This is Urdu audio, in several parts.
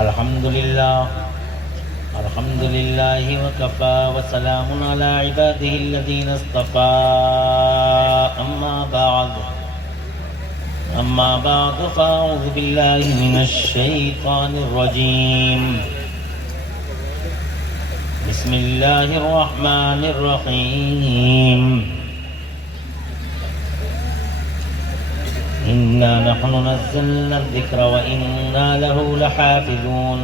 الحمد لله وكفى وسلام على عباده الذين اصطفى أما بعد فأعوذ بالله من الشيطان الرجيم بسم الله الرحمن الرحيم إنا نحن نزلنا الذكر وإنا له لحافظون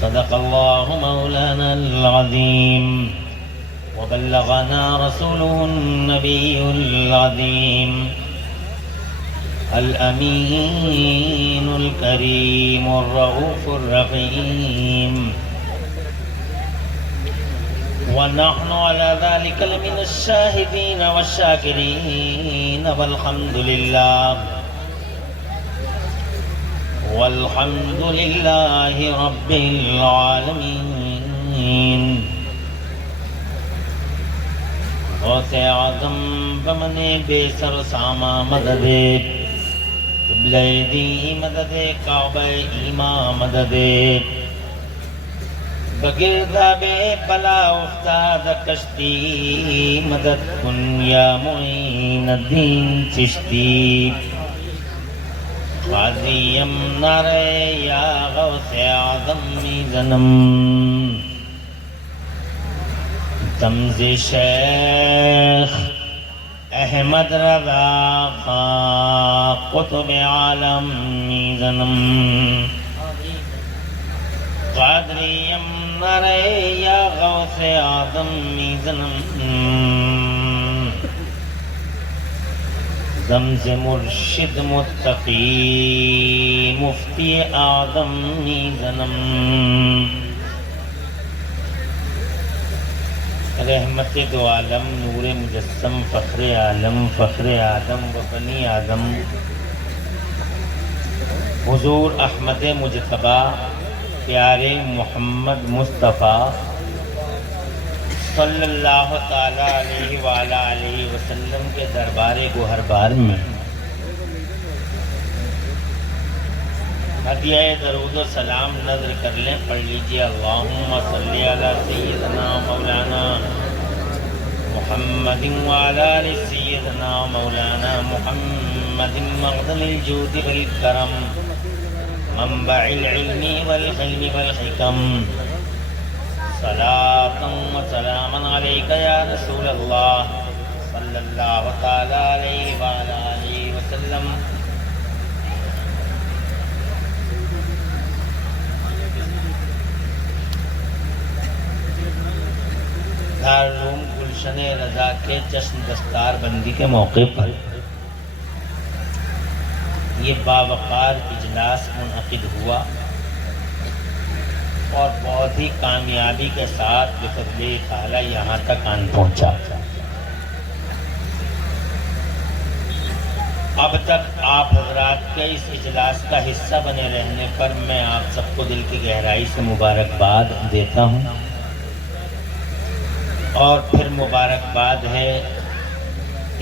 صدق الله مولانا العظيم وبلغنا رسوله النبي العظيم الأمين الكريم الرؤوف الرحيم ونحن على ذلك لمن الشاهدين والشاكرين والحمد لله رب العالمين غوث اعظم بمن بے سر ساما مدد قبلہ دی مدد کعبہ ایمان مدد بگردہ بے بلا افتاد کشتی مدد کن یا معین الدین چشتی غازیم نعرے یا غوث اعظم زنم تمز شیخ احمد رضا خان قطب عالم زنم قادریم نعرے یا غوث اعظم زنم رمز مرشد متقی مفتی اعظم زنم رحمت دو عالم نور مجسم فخر عالم فخر آدم و بنی آدم حضور احمد مجتبی پیارے محمد مصطفیٰ صلی اللہ تعالیٰ علیہ وآلہ علیہ وسلم کے دربار گوہر بار میں ہدیہ درود و سلام نظر کر لیں، پڑھ لیجئے اللہم صلی علی سیدنا مولانا محمد وعلی آل سیدنا مولانا محمد مغدم الجود والکرم منبع العلم والحلم والحکم صلاة و سلاما علیک یا رسول اللہ صلی اللہ تعالیٰ علیہ وآلہ علیہ وسلم۔ دارالعلوم گلشن رضا کے جشن دستار بندی کے موقع پر یہ باوقار اجلاس منعقد ہوا اور بہت ہی کامیابی کے ساتھ بفضل تعالیٰ یہاں تک آن پہنچا۔ اب تک آپ حضرات کے اس اجلاس کا حصہ بنے رہنے پر میں آپ سب کو دل کی گہرائی سے مبارکباد دیتا ہوں، اور پھر مبارکباد ہے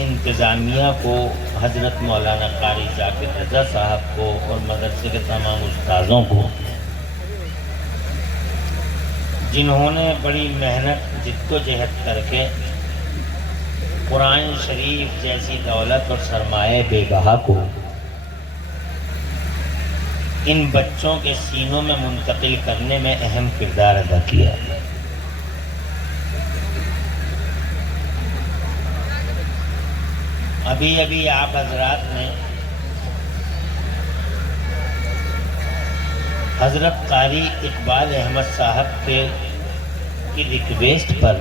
انتظامیہ کو، حضرت مولانا قاری ذاکر رضا صاحب کو اور مدرسے کے تمام استاذوں کو، جنہوں نے بڑی محنت جد و جہد کر کے قرآن شریف جیسی دولت اور سرمایہ بے بہا کو ان بچوں کے سینوں میں منتقل کرنے میں اہم کردار ادا کیا۔ ابھی آپ حضرات نے حضرت قاری اقبال احمد صاحب کی ریکویسٹ پر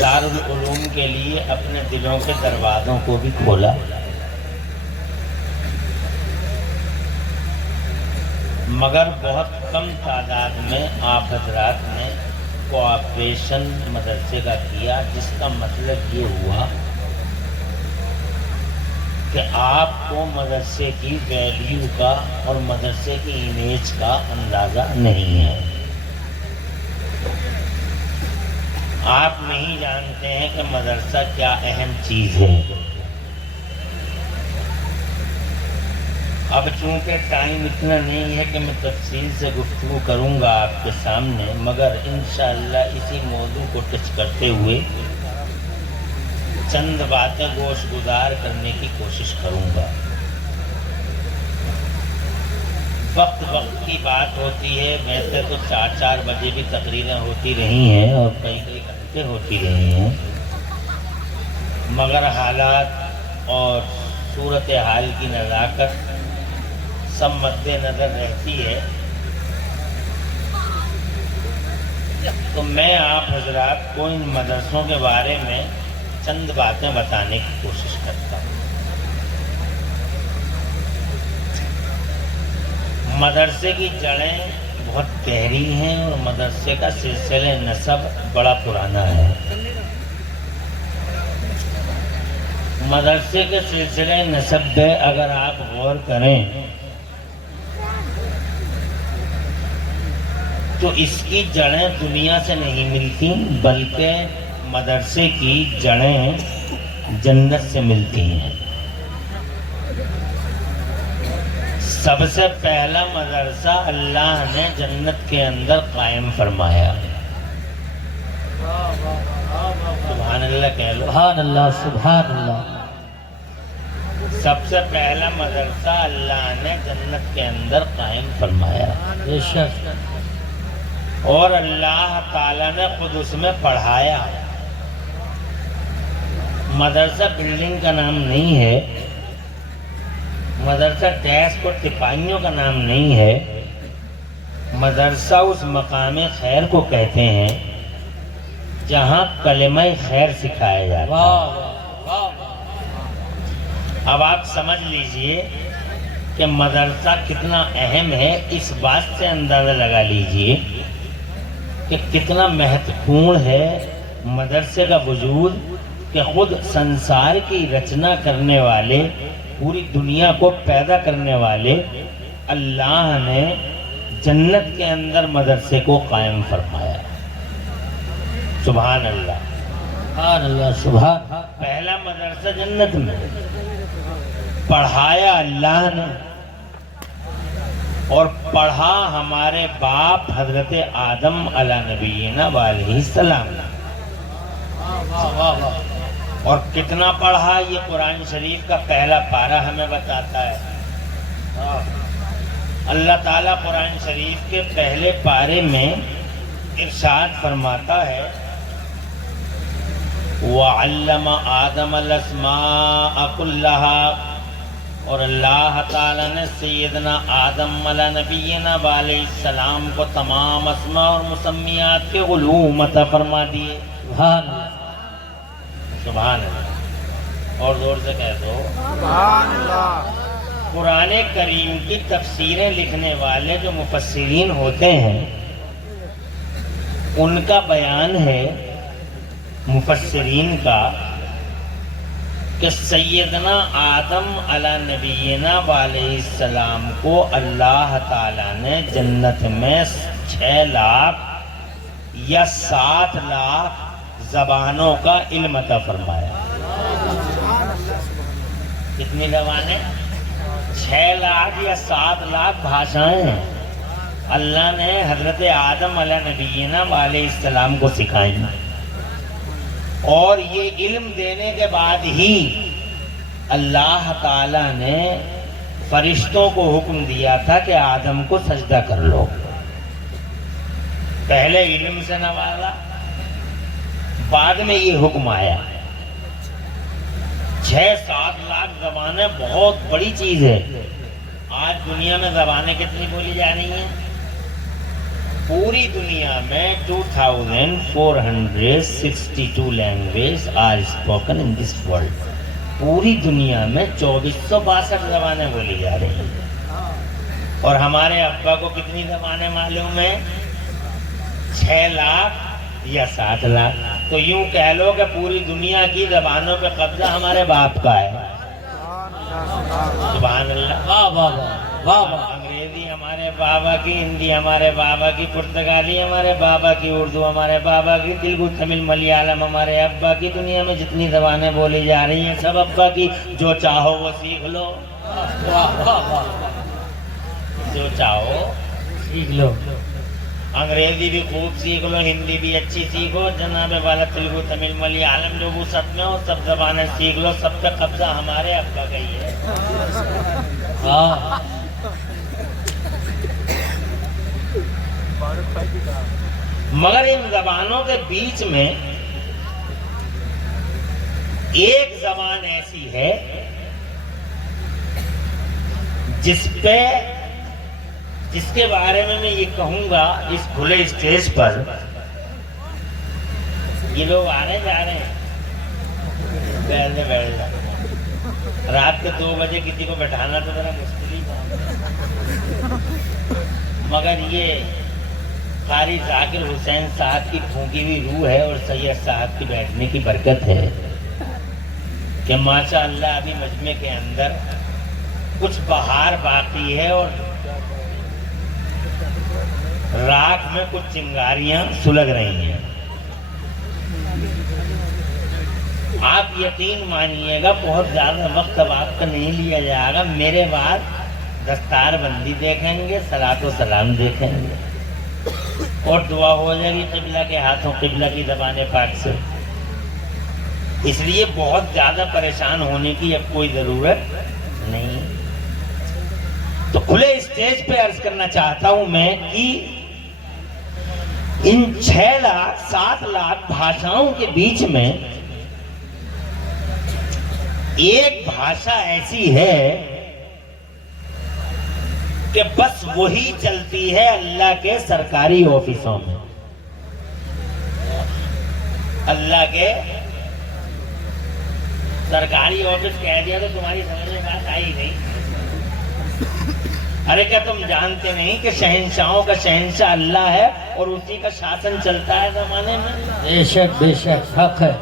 دارالعلوم کے لیے اپنے دلوں کے دروازوں کو بھی کھولا، مگر بہت کم تعداد میں آپ حضرات نے کوآپریشن مدرسے کا کیا، جس کا مطلب یہ ہوا کہ آپ کو مدرسے کی ویلیو کا اور مدرسے کی امیج کا اندازہ نہیں ہے۔ آپ نہیں جانتے ہیں کہ مدرسہ کیا اہم چیز ہے۔ اب چونکہ ٹائم اتنا نہیں ہے کہ میں تفصیل سے گفتگو کروں گا آپ کے سامنے، مگر انشاءاللہ اسی موضوع کو ٹچ کرتے ہوئے چند باتیں گوش گزار کرنے کی کوشش کروں گا۔ وقت کی بات ہوتی ہے، ویسے تو 4 بجے بھی تقریریں ہوتی رہی ہیں اور کئی گھنٹے ہوتی رہی ہیں، مگر حالات اور صورتحال کی نزاکت سب مد نظر رہتی ہے، تو میں آپ حضرات کو ان مدرسوں کے بارے میں چند باتیں بتانے کی کوشش کرتا ہوں۔ مدرسے کی جڑیں بہت گہری ہیں اور مدرسے کا سلسلہ نسب بڑا پرانا ہے۔ مدرسے کے سلسلے نسب پہ اگر آپ غور کریں تو اس کی جڑیں دنیا سے نہیں ملتی، بلکہ مدرسے کی جڑیں جنت سے ملتی ہیں۔ سب سے پہلا مدرسہ اللہ نے جنت کے اندر قائم فرمایا۔ سبحان اللہ کہہ لو۔ سبحان اللہ، سبحان اللہ۔ سب سے پہلا مدرسہ اللہ نے جنت کے اندر قائم فرمایا، بے شک۔ اور اللہ تعالیٰ نے خود اس میں پڑھایا۔ مدرسہ بلڈنگ کا نام نہیں ہے، مدرسہ ڈیسک اور تپاہیوں کا نام نہیں ہے، مدرسہ اس مقام خیر کو کہتے ہیں جہاں کلمہ خیر سکھایا جاتا ہے۔ اب آپ سمجھ لیجئے کہ مدرسہ کتنا اہم ہے، اس بات سے اندازہ لگا لیجئے کہ کتنا مہتوپورن ہے مدرسے کا وجود، کہ خود سنسار کی رچنا کرنے والے، پوری دنیا کو پیدا کرنے والے اللہ نے جنت کے اندر مدرسے کو قائم فرمایا۔ سبحان اللہ، سبحان اللہ، سبحان۔ پہلا مدرسہ جنت میں پڑھایا اللہ نے، اور پڑھا ہمارے باپ حضرت آدم علیہ نبینا علیہ السلام نے۔ اور کتنا پڑھا یہ قرآن شریف کا پہلا پارہ ہمیں بتاتا ہے۔ اللہ تعالیٰ قرآن شریف کے پہلے پارے میں ارشاد فرماتا ہے وَعَلَّمَ آدَمَ الْأَسْمَاءَ كُلَّهَا، اور اللہ تعالیٰ نے سیدنا آدم علیہ نبینا علیہ السلام کو تمام اسماء اور مسمیات کے علوم عطا فرما دیے۔ سبحان اللہ، سبحان اللہ، اور زور سے کہہ دو سبحان اللہ۔ قرآن کریم کی تفسیریں لکھنے والے جو مفسرین ہوتے ہیں، ان کا بیان ہے مفسرین کا کہ سیدنا آدم علیہ نبینا علیہ السلام کو اللہ تعالیٰ نے جنت میں 6 لاکھ یا 7 لاکھ زبانوں کا علم عطا فرمایا۔ کتنی زبانیں؟ 6 لاکھ یا 7 لاکھ بھاشائیں ہیں اللہ نے حضرت آدم علیہ نبینا علیہ السلام کو سکھائیں، اور یہ علم دینے کے بعد ہی اللہ تعالیٰ نے فرشتوں کو حکم دیا تھا کہ آدم کو سجدہ کر لو۔ پہلے علم سے نوازا، بعد میں یہ حکم آیا۔ 6-7 لاکھ زبانیں بہت بڑی چیز ہے۔ آج دنیا میں زبانیں کتنی بولی جا رہی ہیں؟ پوری دنیا میں 2462 language are spoken in this world. پوری دنیا میں 2462 زبانیں بولی جا رہی ہیں، اور ہمارے ابا کو کتنی زبانیں معلوم ہیں؟ 6 لاکھ یا 7 لاکھ۔ تو یوں کہہ لو کہ پوری دنیا کی زبانوں پہ قبضہ ہمارے باپ کا ہے۔ سبحان اللہ، واہ واہ واہ واہ واہ۔ انگریزی ہمارے ہمارے بابا کی ہندی، ہمارے بابا کی پرتگالی، ہمارے بابا کی اردو، ہمارے بابا کی تیلگو، تمل، ملیالم، ہمارے ابا کی دنیا میں جتنی زبانیں بولی جا رہی ہیں سب ابا کی، جو چاہو وہ سیکھ لو، واہ واہ واہ، جو چاہو سیکھ لو، انگریزی بھی خوب سیکھ لو، ہندی بھی اچھی سیکھو، جناب والا تیلگو، تمل، ملیالم جو وہ سب میں ہو سب زبانیں سیکھ لو، سب کا قبضہ ہمارے ابا کا ہی ہے۔ ہاں مگر ان زبانوں کے بیچ میں ایک زبان ایسی ہے جس کے بارے میں یہ کہوں گا اس کھلے اسٹیج پر، یہ لوگ آنے جا رہے ہیں بیٹھ جا، رات کے 2 بجے کسی کو بیٹھانا تو ذرا مشکل ہی تھا، مگر یہ قاری ذاکر حسین صاحب کی پھونکی ہوئی روح ہے اور سید صاحب کی بیٹھنے کی برکت ہے کہ ماشاء اللہ ابھی مجمع کے اندر کچھ بہار باقی ہے اور راکھ میں کچھ چنگاریاں سلگ رہی ہیں۔ آپ یقین مانیے گا بہت زیادہ وقت اب آپ کا نہیں لیا جائے گا، میرے بعد دستار بندی دیکھیں گے، صلاۃ و سلام دیکھیں گے اور دعا ہو جائے گی قبلہ کے ہاتھوں، قبلہ کی زبان پاک سے۔ اس لیے بہت زیادہ پریشان ہونے کی اب کوئی ضرورت نہیں۔ تو کھلے اسٹیج پہ عرض کرنا چاہتا ہوں میں کہ ان 6 لاکھ 7 لاکھ بھاشاؤں کے بیچ میں ایک بھاشا ایسی ہے کہ بس وہی چلتی ہے اللہ کے سرکاری آفسوں میں، اللہ کے سرکاری آفس کہہ دیا تو تمہاری سمجھ میں بات آئی نہیں۔ ارے کیا تم جانتے نہیں کہ شہنشاہوں کا شہنشاہ اللہ ہے اور اسی کا شاسن چلتا ہے زمانے میں؟ بے شک حق ہے،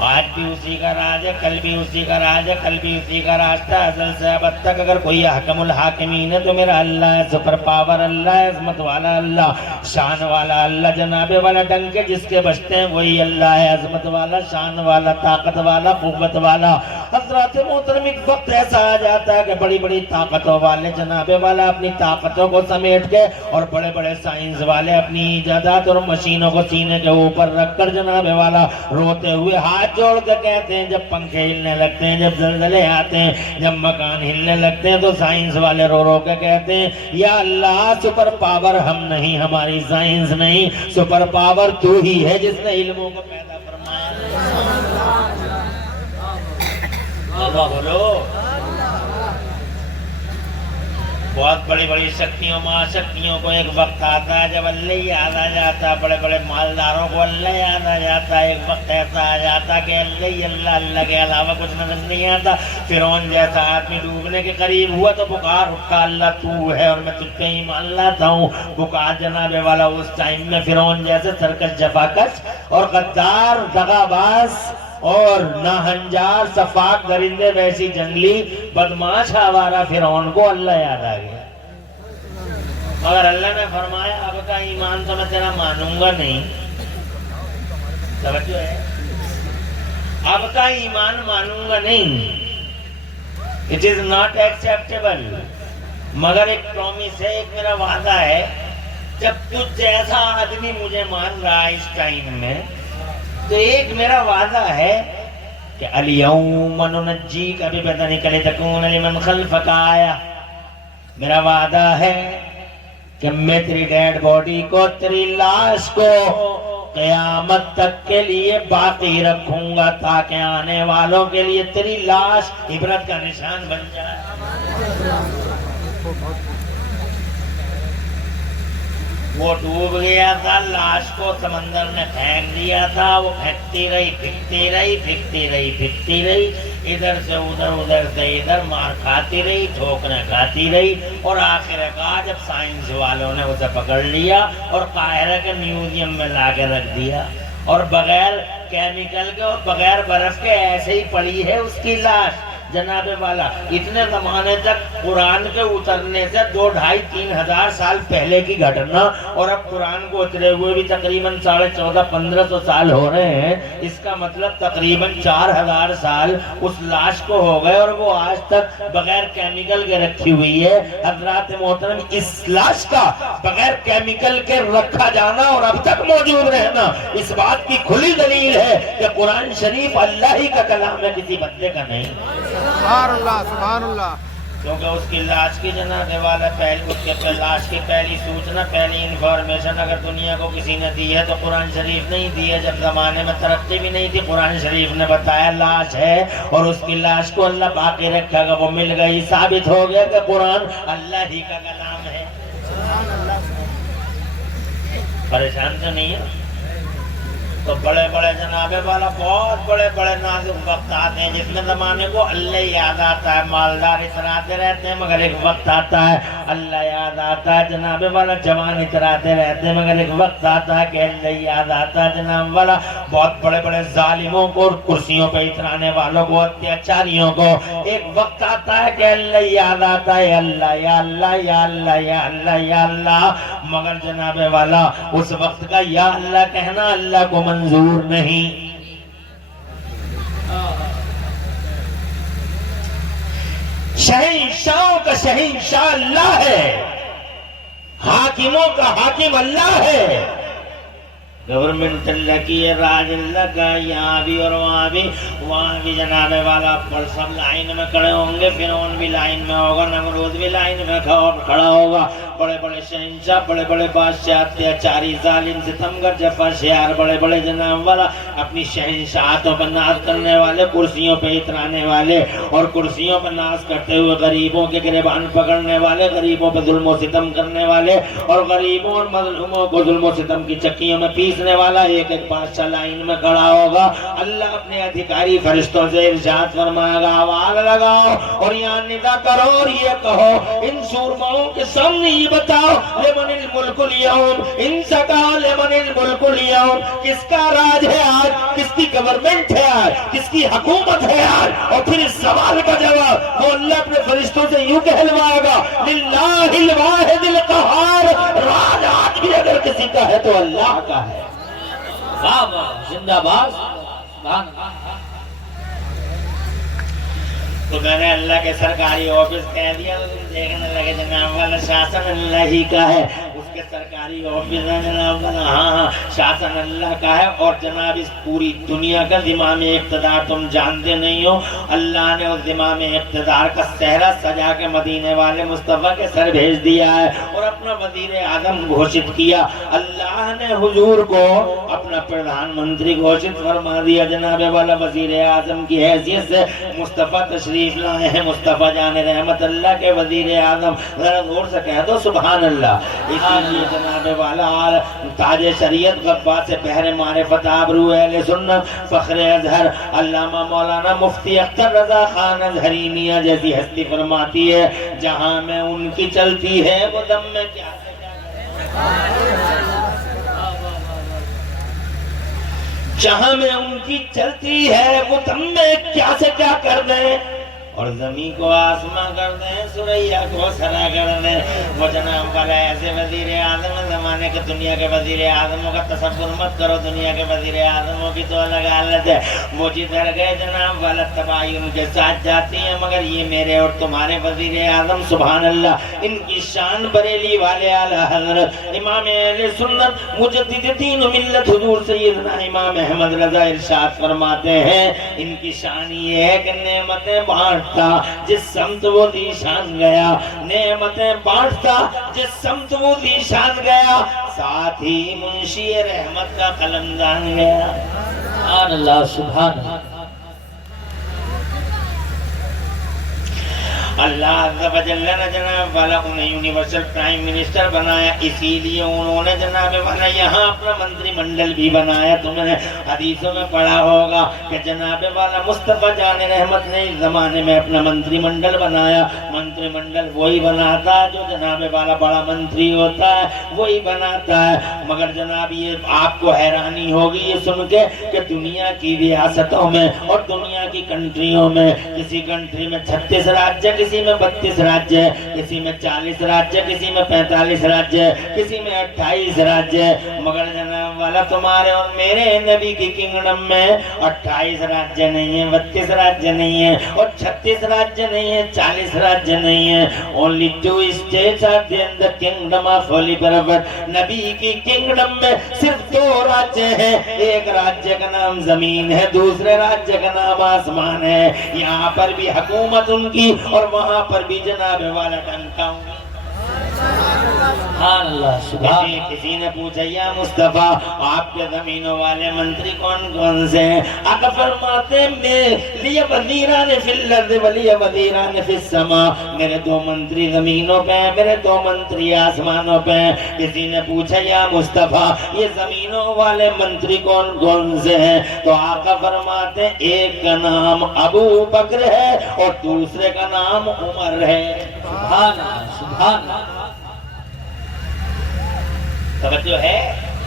آج بھی اسی کا راج ہے، کل بھی اسی کا راج ہے، کل بھی اسی کا راج تھا، ازل سے ابد تک۔ اگر کوئی حکم الحاکمین ہے تو میرا اللہ ہے، سپر پاور اللہ ہے، عظمت والا اللہ، شان والا اللہ، جناب والا ڈنکے جس کے بجتے ہیں وہی اللہ ہے، عظمت والا، شان والا، طاقت والا، قوت والا۔ حضرات محترم ایک وقت ایسا آ جاتا ہے کہ بڑی بڑی طاقتوں والے جناب والا اپنی طاقتوں کو سمیٹ کے اور بڑے بڑے سائنس والے اپنی ایجادات اور مشینوں کو سینے کے اوپر رکھ کر جناب والا روتے ہوئے ہاتھ جوڑ کے کہتے ہیں، جب پنکھے ہلنے لگتے ہیں، جب زلزلے آتے ہیں، جب مکان ہلنے لگتے ہیں تو سائنس والے رو رو کے کہتے ہیں یا اللہ سپر پاور ہم نہیں، ہماری سائنس نہیں، سپر پاور تو ہی ہے جس نے علموں کو پیدا فرمایا۔ بولو، بہت بڑی بڑی شکتیوں مہا شکتیوں کو ایک وقت آتا ہے جب اللہ ہی یاد آ جاتا ہے، بڑے بڑے مالداروں کو اللہ یاد آ جاتا ہے، ایک وقت ایسا آ جاتا ہے کہ اللہ ہی اللہ، اللہ کے علاوہ کچھ نظر نہیں آتا۔ فرعون جیسا آدمی ڈوبنے کے قریب ہوا تو پکار اٹھا اللہ تو ہے اور میں تجھ پہ ایمان لاتا ہوں، پکار جناب والا۔ اس ٹائم میں فرعون جیسے سرکش جفاکش اور غدار دغاباز اور ناہنجار صفاق درندے ویسی جنگلی بدماش آوارہ فرعون کو اللہ یاد آ گیا، مگر اللہ نے فرمایا اب کا ایمان تو میں تیرا مانوں گا نہیں۔ توجہ ہے، اب کا ایمان مانوں گا نہیں، it is not acceptable۔ مگر ایک پرومس ہے، ایک میرا وعدہ ہے، جب تجھ جیسا آدمی مجھے مان رہا ہے اس ٹائم میں تو ایک میرا وعدہ ہے کہ الیوم ننجیک ببدنک لتکون لمن خلفک آیہ۔ میرا وعدہ ہے کہ میں تیری ڈیڈ باڈی کو، تیری لاش کو قیامت تک کے لیے باقی رکھوں گا تاکہ آنے والوں کے لیے تیری لاش عبرت کا نشان بن جائے۔ وہ ڈوب گیا تھا، لاش کو سمندر نے پھینک دیا تھا، وہ پھینکتی رہی، پھینکتی رہی، پھینکتی رہی، پھینکتی رہی، ادھر سے ادھر، ادھر سے ادھر، مار کھاتی رہی، ٹھوکریں کھاتی رہی، اور آخرکار جب سائنس والوں نے اسے پکڑ لیا اور قاہرہ کے میوزیم میں لا کے رکھ دیا اور بغیر کیمیکل کے اور بغیر برف کے ایسے ہی پڑی ہے اس کی لاش۔ جناب والا اتنے زمانے تک قرآن کے اترنے سے 2,500-3,000 سال پہلے کی گھٹنا، اور اب قرآن کو اترے ہوئے بھی تقریباً 1400-1500 سال ہو رہے ہیں۔ اس کا مطلب تقریباً 4000 سال اس لاش کو ہو گئے، اور وہ آج تک بغیر کیمیکل کے رکھی ہوئی ہے۔ حضرات محترم، اس لاش کا بغیر کیمیکل کے رکھا جانا اور اب تک موجود رہنا اس بات کی کھلی دلیل ہے کہ قرآن شریف اللہ ہی کا کلام ہے، کسی بندے کا نہیں۔ سبحان اللہ سبحان اللہ۔ کیونکہ اس کی لاش کی جناب والا لاش کی پہلی سوچنا، پہلی انفارمیشن اگر دنیا کو کسی نے دی ہے تو قرآن شریف نہیں دی ہے۔ جب زمانے میں ترقی بھی نہیں تھی، قرآن شریف نے بتایا لاش ہے، اور اس کی لاش کو اللہ باقی رکھا گا، وہ مل گئی، ثابت ہو گیا کہ قرآن اللہ ہی کا کلام ہے۔ پریشان تو نہیں ہے؟ تو بڑے بڑے جناب والا بہت بڑے بڑے نازک وقت آتے ہیں جس میں زمانے کو اللہ یاد آتا ہے۔ مالدار اتراتے رہتے ہیں مگر ایک وقت آتا ہے اللہ یاد آتا ہے۔ جناب والا جوان اتراتے رہتے ہیں مگر ایک وقت آتا ہے کہ اللہ یاد آتا ہے۔ جناب والا بہت بڑے بڑے ظالموں کو اور کرسیوں پہ اترانے والوں کو، اتیاچاریوں کو ایک وقت آتا ہے کہ اللہ یاد آتا ہے، اللہ یا اللہ یا اللہ یا اللہ یا اللہ، مگر جناب والا اس وقت کا یا اللہ کہنا اللہ کو منظور نہیں۔ شہنشاہوں کا شہنشاہ اللہ ہے، حاکموں کا حاکم اللہ ہے، گورنمنٹ اللہ کی ہے، راج اللہ کا، یہاں بھی اور وہاں بھی جناب والا پر سب لائن میں کھڑے ہوں گے، فرعون بھی لائن میں ہوگا، نمرود بھی لائن میں کھڑا ہوگا، بڑے بڑے شہنشاہ، بڑے بڑے بادشاہ، اتیاچاری، ظالم، ستمگر، جفا شیار، بڑے بڑے جناب والا اپنی شہنشاہتوں پر ناز کرنے والے، کرسیوں پہ اترانے والے اور کرسیوں پر ناز کرتے ہوئے غریبوں کے گریبان پکڑنے والے، غریبوں پہ ظلم و ستم کرنے والے اور غریبوں اور مظلوموں کو ظلم و ستم کی چکیوں میں پیسنے والا ایک ایک بادشاہ لائن میں کھڑا ہوگا۔ اللہ اپنے ادھیکاری فرشتوں سے ارشاد فرمائے گا، آواز لگاؤ اور یہاں ندا کرو اور یہ کہو، ان سورماؤں کے سامنے یہ بتاؤ، لمن الملک اليوم، ان سے کہا لمن الملک اليوم، کس کا راج ہے آج، کس کی گورنمنٹ ہے آج، کس کی حکومت ہے آج؟ اور پھر اس سوال کا جواب وہ اللہ اپنے فرشتوں سے یوں کہلوائے گا، للہ الواحد القہار، راج آج بھی اگر کسی کا ہے تو اللہ کا ہے۔ واہ واہ، زندہ باد، سبحان اللہ۔ تو میں نے اللہ کے سرکاری آفس کہہ دیا تو تم دیکھنے لگے جناب والا شاسن اللہ ہی کا ہے، اس کے سرکاری آفس ہے جناب والا، ہاں شاسن اللہ کا ہے، اور جناب اس پوری دنیا کا زمام اقتدار تم جانتے نہیں ہو، اللہ نے اس زمام اقتدار کا صحرا سجا کے مدینے والے مصطفیٰ کے سر بھیج دیا ہے اور اپنا وزیر اعظم گھوشت کیا۔ اللہ نے حضور کو اپنا پردھان منتری گھوشت فرما دیا، جناب والا وزیر اعظم کی حیثیت سے مصطفیٰ تشریف لائے ہیں، مصطفیٰ جان رحمت اللہ کے وزیر اعظم، ذرا زور سے کہہ دو سبحان اللہ۔ اسی لیے جناب والا تاج شریعت غبار سے بحر معرفت آبرو اہل سنت فخر اظہر علامہ مولانا مفتی اختر رضا خان اظہری میاں جیسی ہستی فرماتی ہے، جہاں میں ان کی چلتی ہے وہ دم میں کیا جہاں میں ان کی چلتی ہے وہ دم میں کیا سے کیا کر دیں، اور زمین کو آسماں کر دیں، سریا کو سرا کر دیں۔ وہ جناب والا ایسے وزیر اعظم زمانے کے دنیا کے وزیر اعظموں کا تصور مت کرو، دنیا کے وزیر اعظموں کی تو الگ حالت ہے، وہ جدھر گئے جناب والا تباہی ان کے ساتھ جاتی ہیں، مگر یہ میرے اور تمہارے وزیر اعظم سبحان اللہ، ان کی شان بریلی والے اعلیٰ حضرت امام اہل سنت مجدد دین و ملت حضور سیدنا امام احمد رضا ارشاد فرماتے ہیں، ان کی شان یہ ہے کہ نعمتیں بانٹتا جس سمت وہ ذیشان گیا، نعمتیں بانٹتا جس سمت وہ ذیشان گیا، ساتھ ہی منشی رحمت کا قلمدان گیا۔ سبحان اللہ، سبحان اللہ۔ اللہ عز و جل نے جناب والا انہیں یونیورسل پرائم منسٹر بنایا، اسی لیے انہوں نے جناب والا یہاں اپنا منتری منڈل بھی بنایا۔ تم نے حدیثوں میں پڑھا ہوگا کہ جناب والا مصطفیٰ جان رحمت نے اس زمانے میں اپنا منتری منڈل بنایا۔ منتری منڈل وہی بناتا ہے جو جناب والا بڑا منتری ہوتا ہے، وہی بناتا ہے۔ مگر جناب یہ آپ کو حیرانی ہوگی یہ سن کے کہ دنیا کی ریاستوں میں اور دنیا کی کنٹریوں میں، کسی کنٹری میں 36 راجیہ، کسی میں 32 راجیہ، کسی میں 40 راجیہ، کسی میں 45 راجیہ، کسی میں 28 راجیہ، مگر جناب والا تمہارے اور میرے نبی کی کنگڈم میں 28 راجیہ نہیں ہے، 32 راجیہ نہیں ہے، اور 36 راجیہ نہیں ہے، 40 راجیہ نہیں ہے۔ Only 2 states are there in the kingdom of Holy Prophet۔ نبی کی کنگڈم میں صرف 2 راجیہ ہیں، ایک راجیہ کا نام زمین ہے، دوسرے راجیہ کا نام آسمان ہے۔ یہاں پر بھی حکومت ان کی اور وہاں پر بھی جناب والا ڈنکا ان کی۔ سبحان اللہ، سبحان اللہ۔ کسی نے پوچھا یا مصطفیٰ آپ کے زمینوں والے منتری کون کون سے ہیں؟ آقا فرماتے ہیں لیے وزیران فی الارض ولیے وزیران فی السماء، میرے 2 منتری زمینوں پہ ہیں، میرے 2 منتری آسمانوں پہ ہیں۔ کسی نے پوچھا یا مصطفیٰ یہ زمینوں والے منتری کون کون سے ہیں؟ تو آقا فرماتے ہیں ایک کا نام ابو بکر ہے اور دوسرے کا نام عمر ہے۔ سبحان اللہ، سبحان اللہ۔ توجہ ہے؟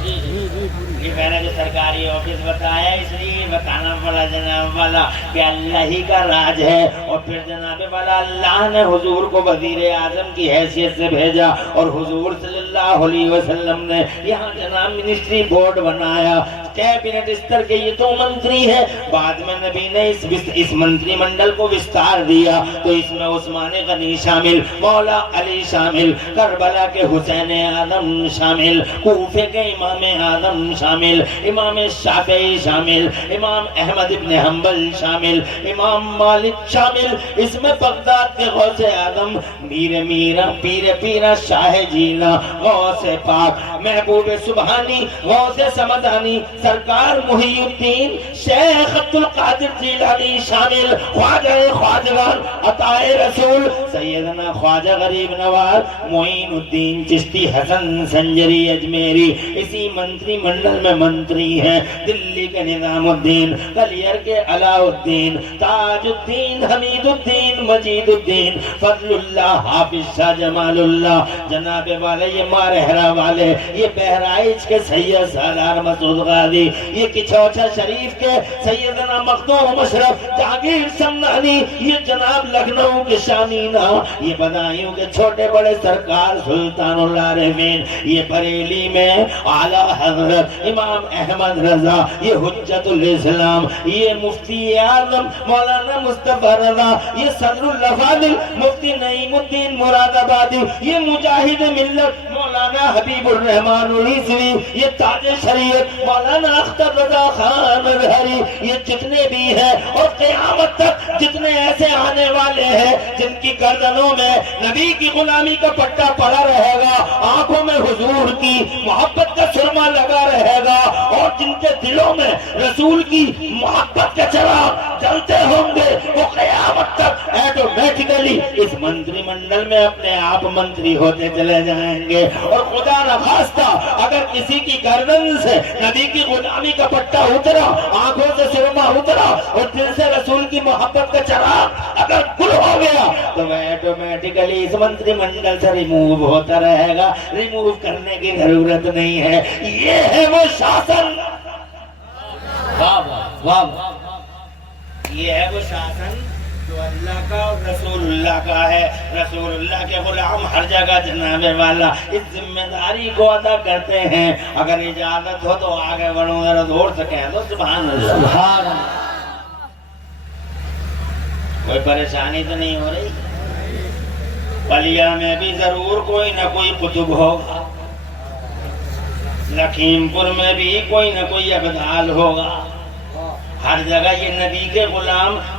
یہ میں نے جو سرکاری آفس بتایا اس لیے بتانا پڑا جناب والا کہ اللہ ہی کا راج ہے۔ اور پھر جناب والا اللہ نے حضور کو وزیر اعظم کی حیثیت سے بھیجا اور حضور صلی اللہ علیہ وسلم نے یہاں جناب منسٹری بورڈ بنایا، کیبنٹ استر کے یہ 2 منتری ہیں۔ بعد میں نبی نے اس منتری منڈل کو وستار دیا تو اس میں عثمان غنی شامل، مولا علی شامل، کربلا کے حسین اعظم شامل، کوفے کے امام اعظم شامل، امام شافعی شامل، امام احمد ابن حنبل شامل، امام مالک شامل، اس میں بغداد کے غوث اعظم میر میرا پیر پیرا شاہ جیلا، غوث پاک محبوب سبحانی، غوث سمدانی، سرکار محی الدین شیخ عبد القادر جیلانی شامل، خواجہ خواجگان عطا رسول سیدنا خواجہ غریب نواز معین الدین چشتی حسن سنجری اجمیری اسی منتری منڈل میں منتری ہیں۔ دلی کے نظام الدین، کلیر کے علاء الدین، تاج الدین، حمید الدین، مجید الدین، فضل اللہ، حافظ شاہ جمال اللہ، جناب والے یہ مارہرہ والے، یہ بہرائچ کے سید سالار مسعود غازی، یہ کچھوچا شریف کے سیدنا مخدوم مشرف جہانگیر سمنانی، یہ جناب لکھنؤ کے شامینہ، یہ بدایوں کے چھوٹے بڑے سرکار سلطان العارفین، یہ بریلی میں اعلیٰ حضرت امام احمد رضا، یہ حجت الاسلام، یہ مفتی اعظم مولانا مصطفیٰ رضا، یہ صدر الافاضل مفتی نعیم الدین مراد آبادی، یہ مجاہد ملت مولانا حبیب الرحمان العیسوی، یہ تاج شریعت مولانا اختر رضا خان اظہری، یہ جتنے بھی ہیں اور قیامت تک جتنے ایسے آنے والے ہیں جن کی گردنوں میں نبی کی غلامی کا پٹا پڑا رہے گا، آنکھوں میں حضور کی محبت کا سرما لگا رہے گا، اور جن کے دلوں میں رسول کی محبت کا چراغ جلتے ہوں گے، وہ قیامت تک ایٹومیٹیکلی اس منتری منڈل میں اپنے آپ منتری ہوتے چلے جائیں گے۔ اور خدا نخواستہ اگر کسی کی گردن سے نبی کی غلامی کا پٹا اترا، آنکھوں سے سرما اترا اور دل سے رسول کی محبت کا چراغ اگر گل ہو گیا تو وہ ایٹومیٹیکلی اس منتری منڈل سے ریموو ہوتا رہے گا، ریموو کرنے کی ضرورت نہیں ہے۔ یہ ہے وہ شاسن، یہ ہے وہ شاسن جو اللہ کا اور رسول اللہ کا ہے۔ رسول اللہ کے غلام ہر جگہ جناب والا اس ذمہ داری کو ادا کرتے ہیں۔ اگر اجازت ہو تو آگے بڑھوں، ذرا زور سے کہہ دو سبحان اللہ۔ سبحان اللہ۔ کوئی پریشانی تو نہیں ہو رہی؟ بلیا میں بھی ضرور کوئی نہ کوئی قطب ہوگا، لکھیم پور میں بھی کوئی نہ کوئی ابدال ہوگا، ہر جگہ یہ نبی کے غلام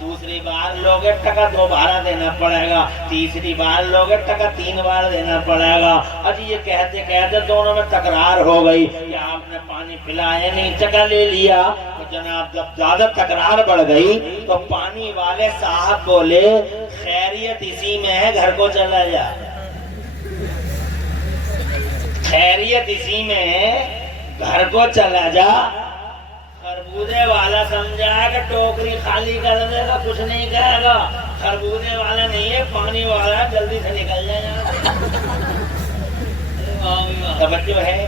دوسری بار لوگے ٹکا دوبارہ دینا پڑے گا، تیسری بار لوگے ٹکا 3 بار دینا پڑے گا۔ اجی یہ کہتے کہتے دونوں میں تکرار ہو گئی کہ آپ نے پانی پلایا نہیں، ٹکا لے لیا۔ تو جناب جب زیادہ تکرار بڑھ گئی تو پانی والے صاحب بولے خیریت اسی میں ہے، گھر کو چلا جا، خیریت اسی میں ہے، گھر کو چلا جا۔ خربوزے والا سمجھا کہ ٹوکری خالی کر دے گا، کچھ نہیں کہے گا۔ خربوزے والا نہیں ہے، پانی والا، جلدی سے نکل جائے۔ توجہ ہے؟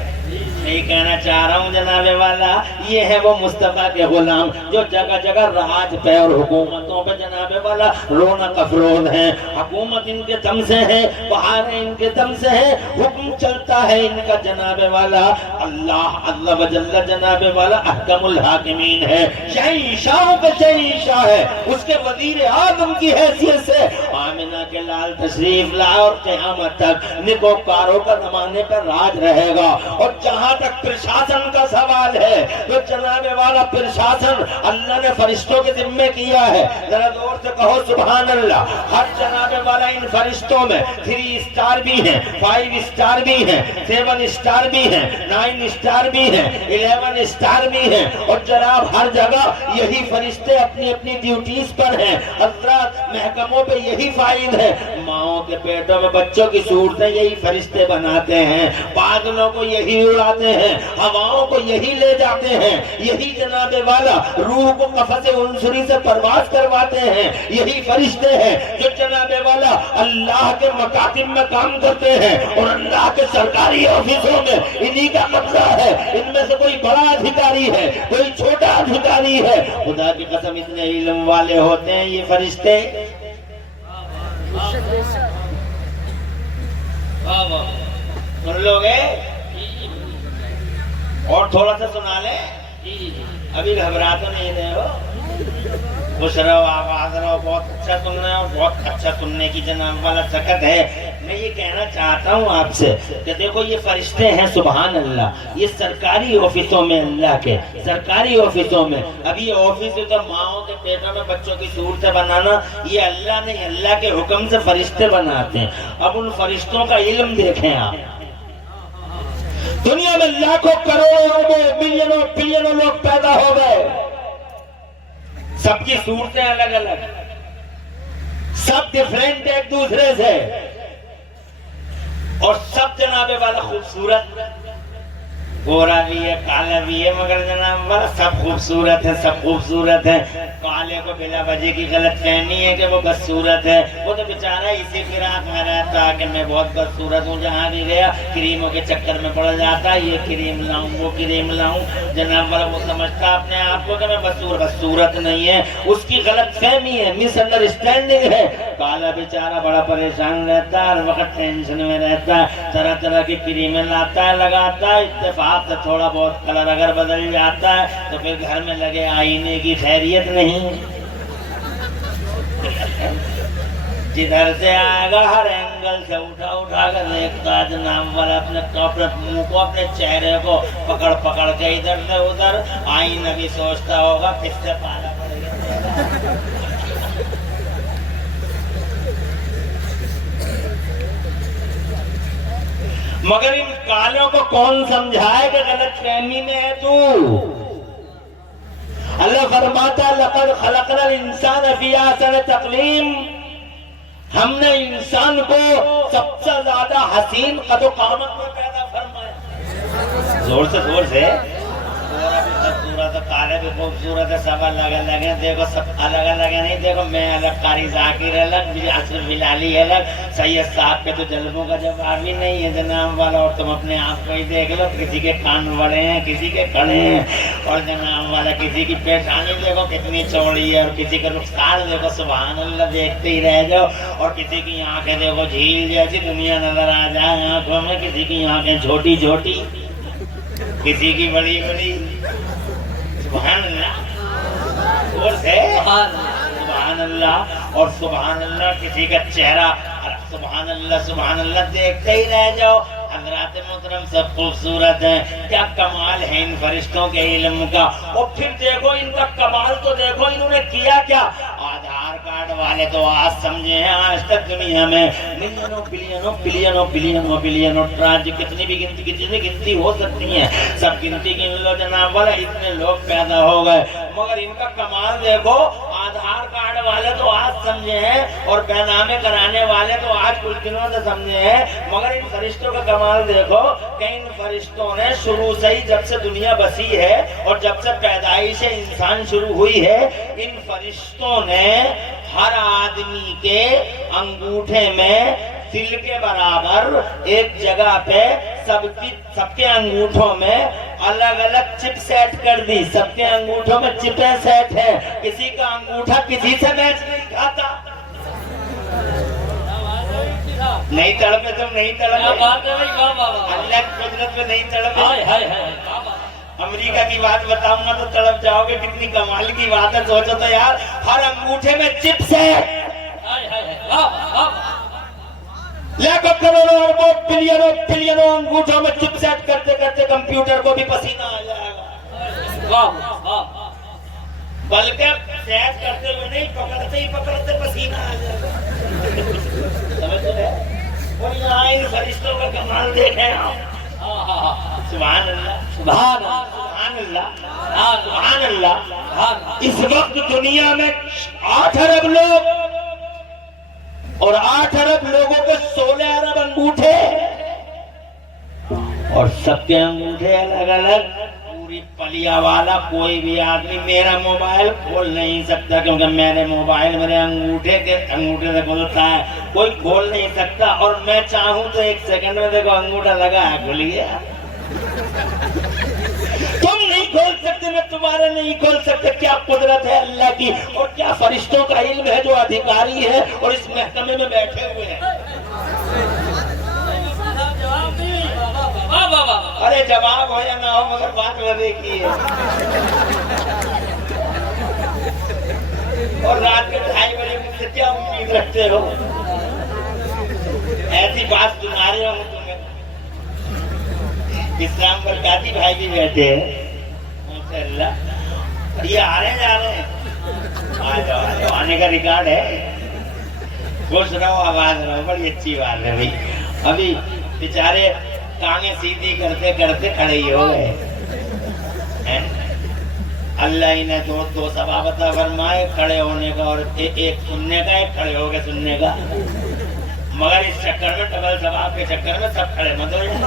میں کہنا چاہ رہا ہوں جناب والا، یہ ہے وہ مصطفیٰ کے غلام جو جگہ جگہ راج پہ اور حکومتوں پہ جناب والا رونق افروز ہیں۔ حکومت ان کے دم سے ہے، بہاریں ان کے دم سے ہے، حکم چلتا ہے ان کا جناب والا۔ اللہ عز و جل جناب والا احکم الحاکمین ہے، شہنشاہوں پہ شہنشاہ ہے۔ اس کے وزیر اعظم کی حیثیت سے آمنہ کے لال تشریف لائے اور قیامت تک نکوکاروں کا زمانے پر راج رہے گا۔ اور جہاں تک پرشاسن کا سوال ہے تو جناب والا پرشاسن اللہ نے فرشتوں کے ذمے کیا ہے۔ ذرا زور سے کہو سبحان اللہ۔ ہر جناب والا ان فرشتوں میں 3 اسٹار بھی ہیں، 5 اسٹار بھی ہیں، 7 اسٹار بھی ہیں، 9 اسٹار بھی ہیں، 11 اسٹار بھی ہیں۔ اور جناب ہر جگہ یہی فرشتے اپنی اپنی ڈیوٹیز پر ہیں۔ حضرات محکموں پہ یہی فائل ہے، ماؤں کے پیٹوں میں بچوں کی صورتیں یہی فرشتے بناتے ہیں، بادلوں کو یہی اڑاتے ہیں، ہواؤں کو یہی لے جاتے ہیں، یہی جناب والا روح کو قفس عنصری سے پرواز کرواتے ہیں، یہی فرشتے ہیں جو جناب والا اللہ کے مکاتب میں کام کرتے ہیں اور اللہ کے سرکاری آفسوں میں انہی کا قبضہ ہے۔ ان میں سے کوئی بڑا ادھیکاری ہے، کوئی چھوٹا ادھیکاری ہے، خدا کی قسم اتنے علم والے ہوتے ہیں یہ فرشتے۔ سن لو گے اور تھوڑا سا سنا لیں، ابھی گھبرا تو نہیں رہے ہو؟ خوش رہو، آباد رہو، بہت اچھا سن رہے ہو، بہت اچھا سننے کی جناب والا سکت ہے۔ میں یہ کہنا چاہتا ہوں آپ سے کہ دیکھو یہ فرشتے ہیں سبحان اللہ، یہ سرکاری آفسوں میں اللہ کے سرکاری آفسوں میں، اب یہ آفس تو ماؤں کے پیٹوں میں بچوں کی صورتیں بنانا یہ اللہ نے اللہ کے حکم سے فرشتے بناتے ہیں۔ اب ان فرشتوں کا علم دیکھیں آپ، دنیا میں لاکھوں کروڑوں ملینوں بلینوں لوگ پیدا ہو گئے، سب کی صورتیں الگ الگ، سب ڈیفرنٹ ایک دوسرے سے، اور سب جناب والا خوبصورت، گورا بھی ہے کالا بھی ہے، مگر جناب والا سب خوبصورت ہے، سب خوبصورت ہے۔ کالے کو بلا وجہ کی غلط فہمی ہے کہ وہ بدصورت ہے، وہ تو بیچارہ اسی فراق میں رہتا کہ میں بہت بدصورت ہوں، جہاں بھی گیا کریموں کے چکر میں پڑ جاتا، یہ کریم لاؤں وہ کریم لاؤں، جناب والا وہ سمجھتا اپنے آپ کو کہ میں بدصورت نہیں ہے، اس کی غلط فہمی ہے، مس انڈرسٹینڈنگ ہے۔ کالا بیچارہ بڑا پریشان رہتا ہے، ہر وقت ٹینشن میں رہتا ہے، طرح طرح کی کریمیں لاتا ہے لگاتا ہے، اتفاق سے تھوڑا بہت کلر اگر بدل جاتا ہے تو پھر گھر میں لگے آئینے کی خیریت نہیں، جدھر سے آئے گا ہر اینگل سے اٹھا کر دیکھتا جناب والا اپنے منہ کو اپنے چہرے کو پکڑ پکڑ کے ادھر سے ادھر، آئینہ بھی سوچتا ہوگا کس سے پالا پڑے گا۔ مگر ان کالوں کو کون سمجھائے کہ غلط فہمی میں ہے تو؟ اللہ فرماتا لقد خلقنا الانسان فی احسن تقویم، ہم نے انسان کو سب سے زیادہ حسین قد و قامت میں پیدا فرمایا۔ زور سے گورا بھی خوبصورت ہے، کالے بھی خوبصورت ہے، سب الگ الگ ہیں، دیکھو سب الگ الگ ہیں، نہیں دیکھو میں الگ، قاری ذاکر الگ، آصف بلالی الگ، سید صاحب کے تو جلووں کا جواب ہی نہیں ہے جناب والا، اور تم اپنے آپ کو ہی دیکھ لو، کسی کے کان بڑے ہیں کسی کے کھڑے ہیں، اور جناب والا کسی کی پیشانی دیکھو کتنی چوڑی ہے، اور کسی کا رخسار دیکھو سبحان اللہ دیکھتے ہی رہ جاؤ، اور کسی کی آنکھیں دیکھو جھیل جیسی دنیا نظر آ جائے آنکھوں میں، کسی کی آنکھیں چھوٹی چھوٹی کسی کی بڑی بڑی، سبحان اللہ، اور سے سبحان اللہ، اور سبحان اللہ کسی کا چہرہ سبحان اللہ دیکھتے ہی رہ جاؤ۔ حضرات محترم سب خوبصورت ہیں، کیا کمال ہے ان فرشتوں کے علم کا۔ اور پھر دیکھو ان کا کمال تو دیکھو، انہوں نے کیا کیا۔ آدھار کارڈ والے تو آج سمجھے ہیں، آج تک دنیا میں ملینوں بلینوں بلینوں بلینوں بلینوں ٹرانچ کتنی بھی گنتی ہو سکتی ہیں، سب گنتی گن لو جناب والا، اتنے لوگ پیدا ہو گئے، مگر ان کا کمال دیکھو۔ آدھار کارڈ والے تو آج سمجھے ہیں اور بے نامے کرانے والے تو آج کچھ دنوں سے سمجھے ہیں، مگر ان فرشتوں کا کمال دیکھو کہ ان فرشتوں نے شروع سے ہی جب سے دنیا بسی ہے اور جب سے پیدائش انسان شروع ہوئی ہے، ان فرشتوں نے ہر آدمی کے انگوٹھے میں دل کے برابر ایک جگہ پہ سب کے انگوٹھوں میں الگ الگ چپ سیٹ کر دی، سب کے انگوٹھوں میں چپیں سیٹ ہیں، کسی کا انگوٹھا کسی سے میچ نہیں کھاتا۔ نہیں تڑپے تم، نہیں تڑپے، اللہ کی قدرت میں نہیں تڑپے۔ امریکہ کی بات بتاؤں گا تو تڑپ جاؤ گے، کتنی کمال کی بات ہے، سوچو تو یار، ہر انگوٹھے میں چپس ہے، لاکھوں کروڑوں اربوں بلینوں بلینوں انگوٹھوں میں چپ سیٹ کرتے کرتے کمپیوٹر کو بھی پسینہ آ جائے گا، بلکہ سیٹ کرتے ہوئے نہیں، پکڑتے ہی پکڑتے پسینہ آ جائے گا، سمجھ رہے؟ اور یہاں ان فرشتوں کا کمال دیکھیں آپ، سبحان اللہ سبحان اللہ سبحان اللہ۔ اس وقت دنیا میں 8 ارب لوگ اور 8 ارب لوگوں کے 16 ارب انگوٹھے، اور سب کے انگوٹھے الگ الگ، پوری پلیا والا کوئی بھی آدمی میرا موبائل کھول نہیں سکتا، کیونکہ میرے موبائل میرے انگوٹھے سے کھلتا ہے، کوئی کھول نہیں سکتا، اور میں چاہوں تو 1 سیکنڈ میں دیکھو انگوٹھا لگا ہے کھل گیا۔ تم نہیں کھول سکتے، میں تمہارے نہیں کھول سکتے، کیا قدرت ہے اللہ کی، اور کیا فرشتوں کا علم ہے جو ادھیکاری ہے اور اس محکمے میں بیٹھے ہوئے ہیں۔ ارے جواب ہو یا نہ ہو مگر بات وعدے کی ہے۔ اور رات کے 2:30 بجے مجھ سے کیا امید رکھتے ہو؟ ایسی بات سنا رہے ہوں تمہیں۔ اسلام پر کاتی بھائی بھی بیٹھے ہیں ماشاءاللہ، اور یہ آ رہے جا رہے ہیں، آنے کا ریکارڈ ہے، خوش رہو آواز رہو، بڑی اچھی بات ہے بھائی۔ ابھی بیچارے ٹانگیں سیدھی کرتے کرتے کھڑے ہی ہو گئے، اللہ انہیں دو ثواب عطا فرمائے، کھڑے ہونے کا اور ایک سننے کا، ایک کھڑے ہو کے سننے کا، مگر اس چکر میں ڈبل ثواب کے چکر میں سب کھڑے مت ہو جائیں۔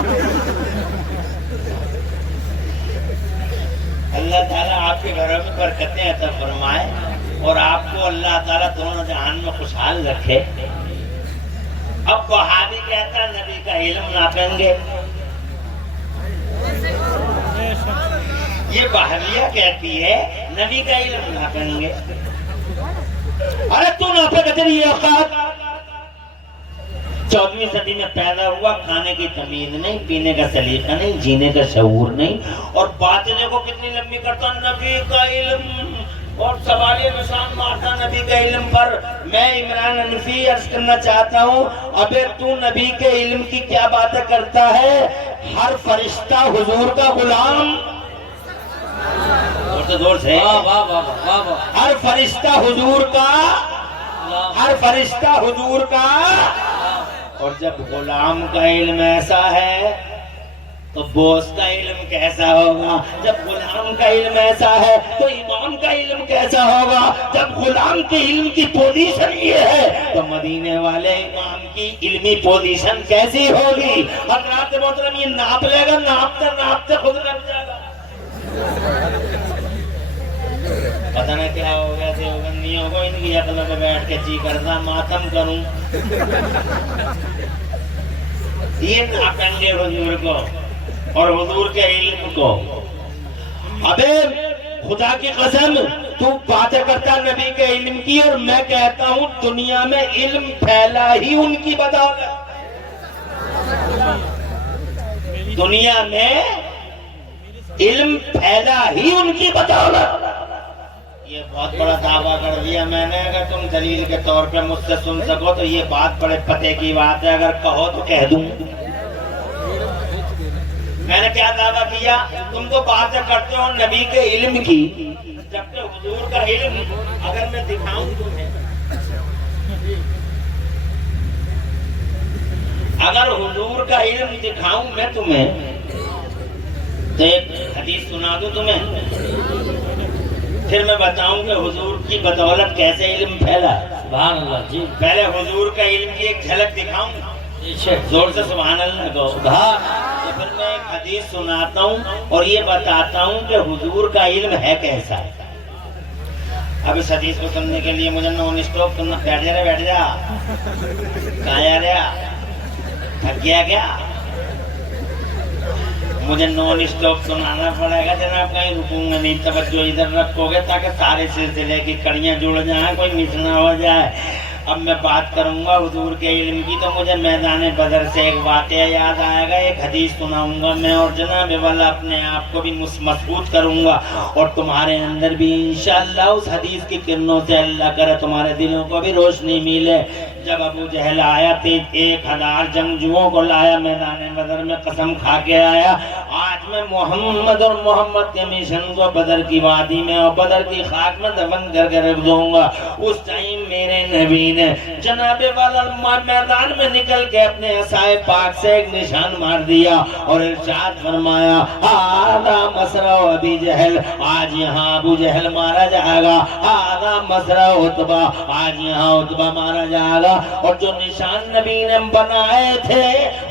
اللہ تعالیٰ آپ کے گھروں میں برکتیں عطا فرمائے اور آپ کو اللہ تعالیٰ دونوں جہان میں خوشحال رکھے۔ اب وہابی کہتا نبی کا علم ناپیں گے، یہ وہابیہ کہتی ہے نبی کا علم ناپیں گے۔ ارے تو ناپے گا، تیری یہ اوقات 14ویں صدی میں پیدا ہوا، کھانے کی تمیز نہیں، پینے کا سلیقہ نہیں، جینے کا شعور نہیں، اور باتیں دیکھو کتنی لمبی کرتا نبی کا علم، اور سوالیہ نشان مارتا نبی کے علم پر۔ میں عمران حنفی عرض کرنا چاہتا ہوں، ابے تو نبی کے علم کی کیا باتیں کرتا ہے؟ ہر فرشتہ حضور کا غلام، زور سے ہر فرشتہ حضور کا، ہر فرشتہ حضور کا، اور جب غلام کا علم ایسا ہے تو بوس کا علم کیسا ہوگا؟ جب غلام کا علم ایسا ہے تو امام کا علم کیسا ہوگا؟ جب غلام کے علم کی پوزیشن یہ ہے تو مدینے والے امام کی علمی پوزیشن کیسی ہوگی؟ حضرات محترم یہ ناپ لے گا، ناپتے ناپتے خود رکھ جائے گا۔ پتہ نہ کیا ہو گیا تھے دیوبندیوں کو، ان کی عقل پہ بیٹھ کے جی کرتا ماتم کروں، یہ ناپیں گے حضور کو اور حضور کے علم کو۔ ابے خدا کی قسم تو باتیں کرتا نبی کے علم کی، اور میں کہتا ہوں دنیا میں علم پھیلا ہی ان کی بدولت، دنیا میں علم پھیلا ہی ان کی بدولت۔ یہ بہت بڑا دعویٰ کر دیا میں نے، اگر تم دلیل کے طور پہ مجھ سے سن سکو تو یہ بات بڑے پتے کی بات ہے، اگر کہو تو کہہ دوں۔ کیا دعویٰ کیا؟ تم تو باتیں کرتے ہو نبی کے علم کی، جبکہ حضور کا علم اگر میں دکھاؤں تمہیں، اگر حضور کا علم دکھاؤں میں تمہیں تو ایک حدیث سنا دوں تمہیں، پھر میں بتاؤں کہ حضور کی بدولت کیسے علم پھیلا۔ سبحان اللہ جی، پہلے حضور کا علم کی ایک جھلک دکھاؤں، زور سے سبحان اللہ کو، تو پھر میں ایک حدیث سناتا ہوں اور یہ بتاتا ہوں کہ حضور کا علم ہے کیسا۔ اب اس حدیث کو سننے کے لیے مجھے نان اسٹاپ کرنا، بیٹھ جا کہاں جا رہا، تھک گیا کیا؟ مجھے نان اسٹاپ سنانا پڑے گا جناب، کہیں رکوں گا نہیں، توجہ ادھر رکھو گے تاکہ سارے سلسلے کی کڑیاں جڑ جائیں، کوئی مس نہ ہو جائے۔ اب میں بات کروں گا حضور کے علم کی تو مجھے میدان بدر سے ایک واقعہ یاد آئے گا، ایک حدیث سناؤں گا میں، اور جناب والا اپنے آپ کو بھی مضبوط کروں گا، اور تمہارے اندر بھی انشاءاللہ اس حدیث کی کرنوں سے اللہ کرے تمہارے دلوں کو بھی روشنی ملے۔ جب ابو جہل آیا 1000 جنگجوؤں کو لایا میدان بدر میں، قسم کھا کے آیا آج میں محمد اور محمد کے مشن کو بدر کی وادی میں اور بدر کی خاک میں دفن کر کے رکھ دوں گا۔ اس ٹائم میرے نبی نے جناب والا میدان میں نکل کے اپنے عصائے پاک سے ایک نشان مار دیا اور ارشاد فرمایا آدھا مسرع ابی جہل، آج یہاں ابو جہل مارا جائے گا، آدھا مسرع عتبہ، آج یہاں عتبہ مارا جائے گا۔ اور جو نشان نبی نے بنائے تھے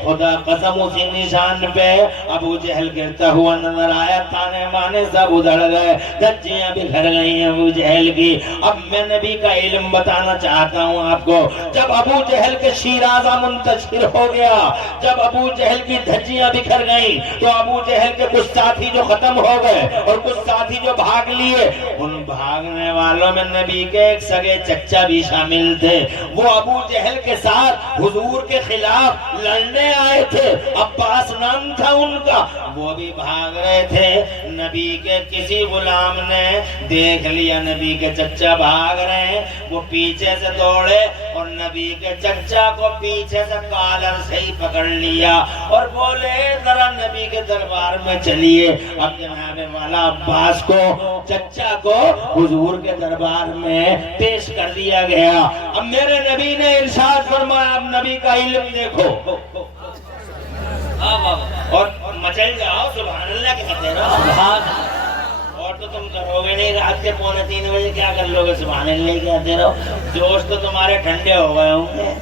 خدا قسم اسی نشان پہ ابو جہل گرتا ہوا نظر آیا، تانے مانے سب ادھڑ گئے، دھجیاں بکھر گئی ابو جہل کی۔ اب میں نبی کا علم بتانا چاہتا ہوں آپ کو، جب ابو جہل کے شیرازہ منتشر ہو گیا، جب ابو جہل کی دھجیاں بکھر گئیں تو ابو جہل کے کچھ ساتھی جو ختم ہو گئے اور کچھ ساتھی جو بھاگ لیے، ان بھاگنے والوں میں نبی کے ایک سگے چچا بھی شامل تھے۔ وہ ابو جہل کے ساتھ حضور کے خلاف لڑنے آئے تھے، عباس نام تھا ان کا، وہ بھی بھاگ رہے تھے۔ نبی کے کسی غلام نے دیکھ لیا نبی کے چچا بھاگ رہے ہیں، وہ پیچھے سے دوڑے اور نبی کے چچا کو پیچھے سے کالر سے ہی پکڑ لیا اور بولے ذرا نبی کے دربار میں چلیے۔ اب جناب والا عباس کو چچا کو حضور کے دربار میں پیش کر دیا گیا۔ اب میرے نبی نے ارشاد فرمایا، اب نبی کا علم دیکھو اور مچل جاؤ سبحان اللہ کے کہتے رہو، اور تو تم کرو گے نہیں، رات کے 2:45 بجے کیا کر لو گے، سبحان اللہ کہتے رہو، جوش تو تمہارے ٹھنڈے ہو گئے ہوں گے۔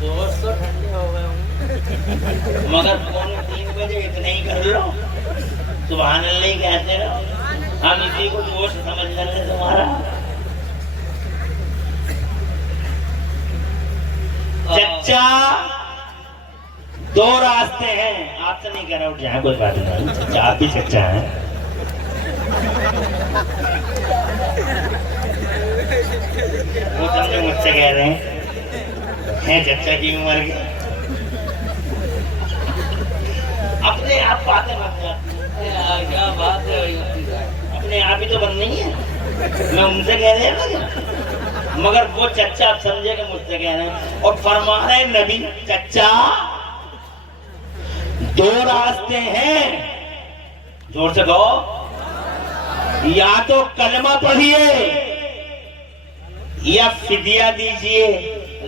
جوش تو ٹھنڈے ہو گئے ہوں گے مگر 2:45 بجے اتنا ہی کر لو، سبحان اللہ کہتے رہو، ہم اسی کو جوش سمجھ لیتے تمہارا۔ چچا دو راستے ہیں، آپ سے نہیں کہہ رہا اٹھ جائیں، کوئی بات نہیں، چچا آپ بھی چچا ہیں۔ وہ سمجھے مجھ سے کہہ رہے ہیں چچا کی عمر کے، اپنے آپ باتیں بن جاتی، کیا بات ہے، اپنے آپ ہی تو بن نہیں ہے، میں ان سے کہہ رہے ہیں نا، مگر وہ چچا آپ سمجھے کہ مجھ سے کہہ رہے ہیں، اور فرما رہے نبی چچا دو راستے ہیں، زور سے کہو، یا تو کلمہ پڑھیے یا فدیہ دیجئے،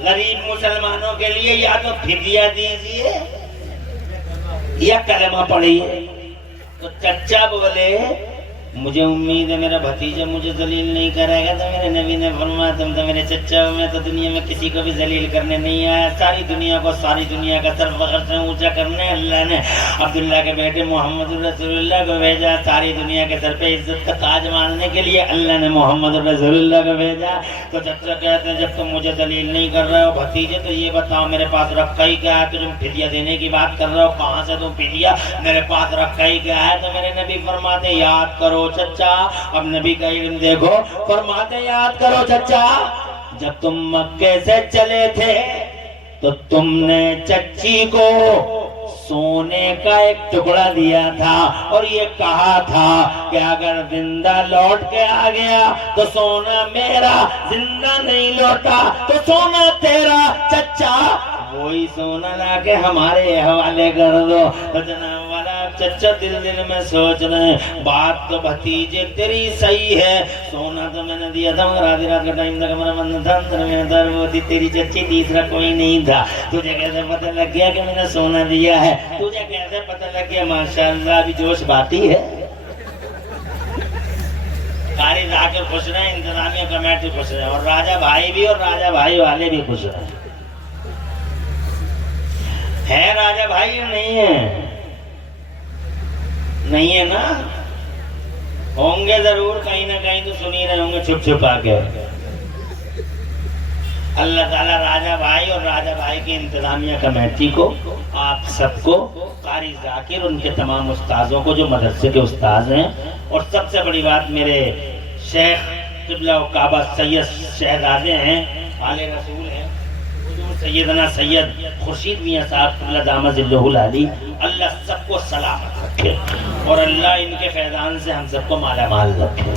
غریب مسلمانوں کے لیے یا تو فدیہ دیجئے یا کلمہ پڑھیے۔ تو چچا بولے مجھے امید ہے میرا بھتیجا مجھے ذلیل نہیں کرے گا، تو میرے نبی نے فرمایا تم تو میرے چچا ہو، میں تو دنیا میں کسی کو بھی ذلیل کرنے نہیں آیا، ساری دنیا کو ساری دنیا کا سر فخر سے اونچا کرنے اللہ نے عبداللہ کے بیٹے محمد رسول اللہ کو بھیجا، ساری دنیا کے سر پہ عزت کا تاج مارنے کے لیے اللہ نے محمد رسول اللہ کو بھیجا۔ تو چچا کہتے ہیں جب تم مجھے ذلیل نہیں کر رہے ہو بھتیجے تو یہ بتاؤ میرے پاس رکھا ہی کیا ہے، تو تم فدیہ دینے کی بات کر رہے ہو، کہاں سے تم فدیہ، میرے پاس رکھا ہی کیا ہے۔ تو میرے نبی فرماتے یاد کرو چچا، اب نبی کا علم دیکھو، فرماتے یاد کرو چچا، جب تم مکے سے چلے تھے تو تم نے چچی کو سونے کا ایک ٹکڑا دیا تھا اور یہ کہا تھا کہ اگر زندہ لوٹ کے آ گیا تو سونا میرا، زندہ نہیں لوٹا تو سونا تیرا چچا۔ وہی سونا لا کے ہمارے حوالے کر دو۔ تو جناب والا چچا دل میں سوچ رہے ہیں بات تو بھتیجے تیری صحیح ہے، سونا تو میں نے دیا تھا مگر آدھی رات کا ٹائم تھا، کمرہ بند تھا، اندر میں در وہ تھی تیری چچی، تیسرا کوئی نہیں تھا۔ تجھے کیسے پتہ لگ گیا کہ میں نے سونا دیا ہے؟ تجھے کیسے پتہ لگ گیا؟ ماشاءاللہ ابھی جوش باقی ہے۔ قاری ذاکر خوش رہے، انتظامیہ کمیٹی خوش رہے، اور راجہ بھائی بھی اور راجہ بھائی والے بھی خوش رہے۔ ہے راجہ بھائی یا نہیں ہے؟ نہیں ہے نا؟ ہوں گے ضرور، کہیں نہ کہیں تو سنی رہے ہوں گے چھپ چھپا کے۔ اللہ تعالیٰ راجہ بھائی اور راجہ بھائی کی انتظامیہ کمیٹی کو، آپ سب کو، قاری ذاکر، ان کے تمام استاذوں کو جو مدرسے کے استاذ ہیں، اور سب سے بڑی بات میرے شیخ قبلہ و کعبہ سید شہزادے ہیں، آل رسول ہیں، سیدنا سید خورشید میاں صاحب قبلہ دامہ ظلہ العالی، اللہ سب کو سلامت رکھے اور اللہ ان کے فیضان سے ہم سب کو مالا مال رکھے۔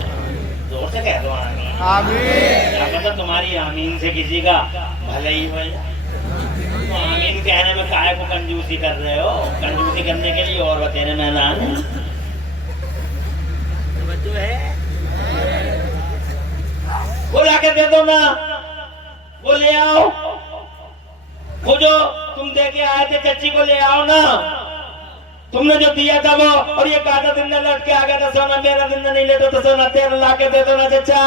زور سے کہہ دو آمین۔ آمین۔ کیا پتہ تمہاری آمین سے کسی کا بھلا ہی ہو جائے۔ تو آمین کہنے میں کائے کو کنجوسی کر رہے ہو؟ کنجوسی کرنے کے لیے اور بتیرے میدان ہیں۔ توجہ ہے؟ وہ لا کے دے دو نا، وہ لے آؤ، وہ جو تم دے کے آئے تھے چچی کو لے آؤ نا، تم نے جو دیا تھا وہ، اور یہ کہا تھا زندہ لٹ کے آ گیا تھا سونا میرا، زندہ نہیں لیتا تو سونا تیرا، لا کے دے دو نا چچا۔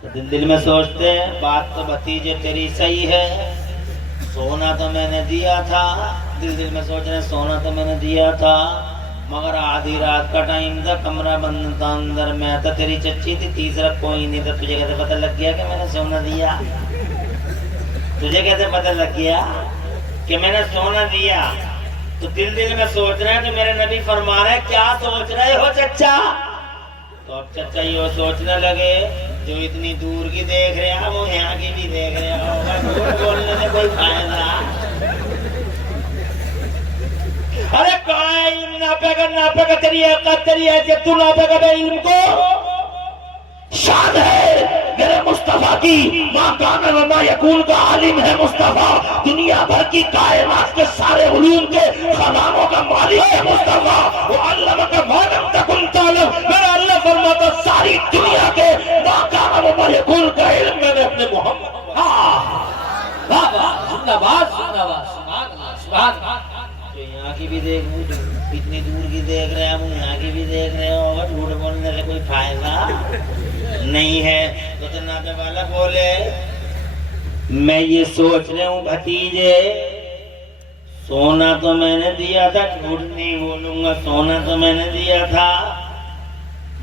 تو دل میں سوچتے ہیں بات تو بھتیجے تیری صحیح ہے، سونا تو میں نے دیا تھا، دل میں سوچ رہے ہیں سونا تو میں نے دیا تھا مگر آدھی رات کا ٹائم تھا، کمرہ بند تھا، اندر میں تھا، تیری چچی تھی، تیسرا کوئی نہیں تھا۔ تجھے کیسے پتہ لگ گیا کہ میں نے سونا دیا؟ تجھے کیسے پتہ لگ گیا کہ میں نے سونا دیا؟ تو دل میں سوچ رہے ہیں کہ میرے نبی فرما رہے ہیں، کیا سوچ رہے ہو چچا؟ تو اب چچا یہ سوچنے لگے جو اتنی دور کی دیکھ رہے ہیں وہ یہاں کی بھی دیکھ رہے ہوگا، جھوٹ بولنے سے کوئی فائدہ؟ ارے کہاں ہے علم ناپے گا تیری حقیقت، تیری حیثیت، تو ناپے گا بے علم کو؟ شان ہے میرے مصطفیٰ کی، ما کان و ما یکون کا عالم ہے مصطفیٰ، دنیا بھر کی کائنات کے سارے علوم کے خزانوں کا مالک ہے مصطفیٰ، وہ علمک ما لم تکن تعلم، میرا اللہ فرماتا ساری دنیا کے ما کان و ما یکون کا علم میں نے اپنے محمد۔ واہ واہ، زندہ باد، زندہ باد، سبحان اللہ، سبحان اللہ۔ تو یہاں کی بھی دیکھ لوں، اتنی دور کی دیکھ رہے ہیں ہم، یہاں کی بھی دیکھ رہے ہو، جھوٹ بولنے سے کوئی فائدہ نہیں ہے۔ تو جناب والا بولے میں یہ سوچ رہا ہوں بھتیجے، سونا تو میں نے دیا تھا، جھوٹ نہیں بولوں گا، سونا تو میں نے دیا تھا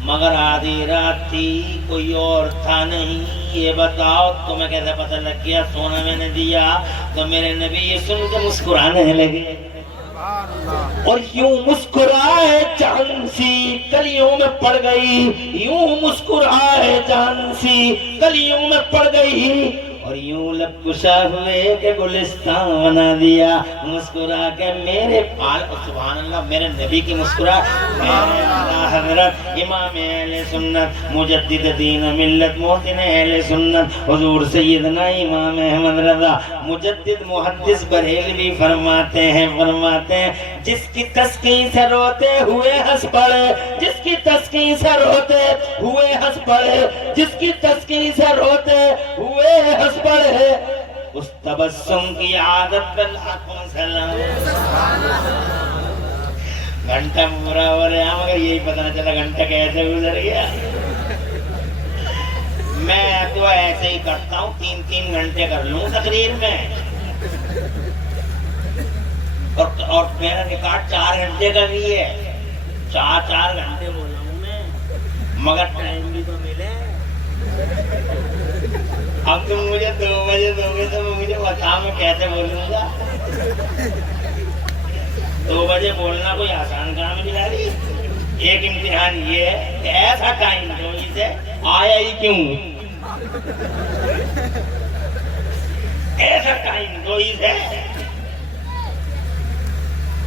مگر آدھی رات تھی، کوئی اور تھا نہیں۔ یہ بتاؤ تمہیں کیسے پتہ لگ گیا سونا میں نے دیا؟ تو میرے نبی یہ سن کے مسکرانے لگے، اور یوں مسکرائے چاند سی کلیوں میں پڑ گئی، یوں مسکرائے چاند سی کلیوں میں پڑ گئی، اور یوں لب کشا ہوئے کہ گلستان بنا دیا۔ مسکرا کے میرے سبحان اللہ، میرے نبی کی مسکرا، میرے اعلیٰ حضرت امام اہل سنت مجدد دین ملت محسن اہل سنت حضور سیدنا امام احمد رضا مجدد محدث بریلوی فرماتے ہیں جس کی تسکین سے روتے ہوئے ہنس پڑے، جس کی تسکین سے روتے ہوئے ہنس پڑے، جس کی تسکین سے روتے ہوئے ہنس پڑے، اس تبسم کی عادت پر لاکھوں سلام۔ گھنٹہ پورا ہو رہا مگر یہی پتہ نہ چلا گھنٹہ کیسے گزر گیا۔ میں تو ایسے ہی کرتا ہوں، 3 گھنٹے کر لوں تقریر میں، اور میرا ریکارڈ 4 گھنٹے کا بھی ہے، 4 گھنٹے بولا ہوں میں، مگر ٹائم بھی تو ملے۔ اب تم مجھے 2 بجے دو گے تو مجھے بتا میں کیسے بولوں گا؟ 2 بجے بولنا کوئی آسان کام نہیں ہے۔ ایک امتحان یہ ہے کہ ایسا ٹائم دو اسے آیا ہی کیوں، ایسا ٹائم دو اسے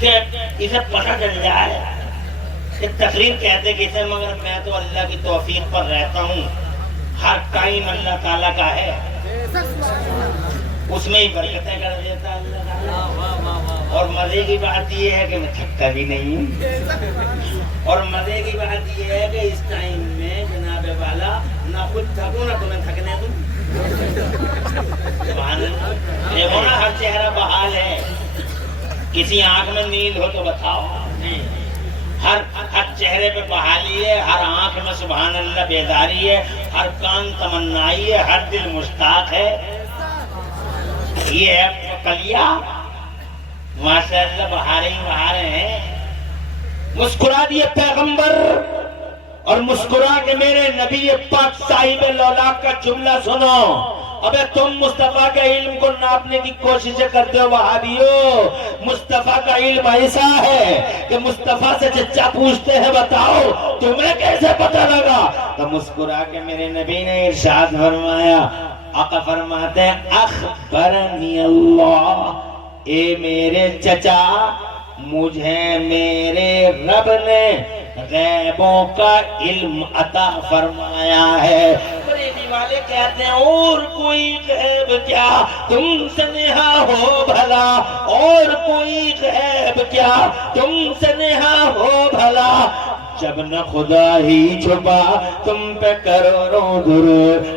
کہ اسے پتہ چل جائے کہ تقریر کہتے کسے، مگر میں تو اللہ کی توفیق پر رہتا ہوں، ہر ٹائم اللہ تعالیٰ کا ہے، اس میں ہی برکتیں کر دیتا اللہ تعالیٰ۔ اور مزے کی بات یہ ہے کہ میں تھکتا بھی نہیں ہوں، اور مزے کی بات یہ ہے کہ اس ٹائم میں جناب والا نہ خود تھکوں نہ تمہیں تھکنے دوں۔ سبحان اللہ۔ دیکھو نا ہر چہرہ بحال ہے، کسی آنکھ میں نیند ہو تو بتاؤ، ہر چہرے پہ بحالی ہے، ہر آنکھ میں سبحان اللہ بیداری ہے، ہر کان تمنائی ہے، ہر دل مشتاق ہے۔ یہ ہے کلیا، ماشاء اللہ بہارے ہی بہارے ہیں۔ مسکرا دیے پیغمبر اور مسکرا کے میرے نبی پاک صاحب لولاک کا جملہ سنو۔ ابے تم مصطفیٰ کے علم کو ناپنے کی کوششیں کرتے ہو وہابیو، مصطفیٰ کا علم ایسا ہے کہ مصطفیٰ سے چچا پوچھتے ہیں بتاؤ تمہیں کیسے پتہ لگا؟ تو مسکرا کے میرے نبی نے ارشاد فرمایا، آقا فرماتے ہیں اخبرنی اللہ، اے میرے چچا مجھے میرے رب نے غیبوں کا علم عطا فرمایا ہے۔ بریلی والے کہتے ہیں اور کوئی غیب کیا تم سے نہا ہو بھلا، اور کوئی غیب کیا تم سے نہا ہو بھلا، جب نہ خدا ہی چھپا تم پہ کروڑوں درود۔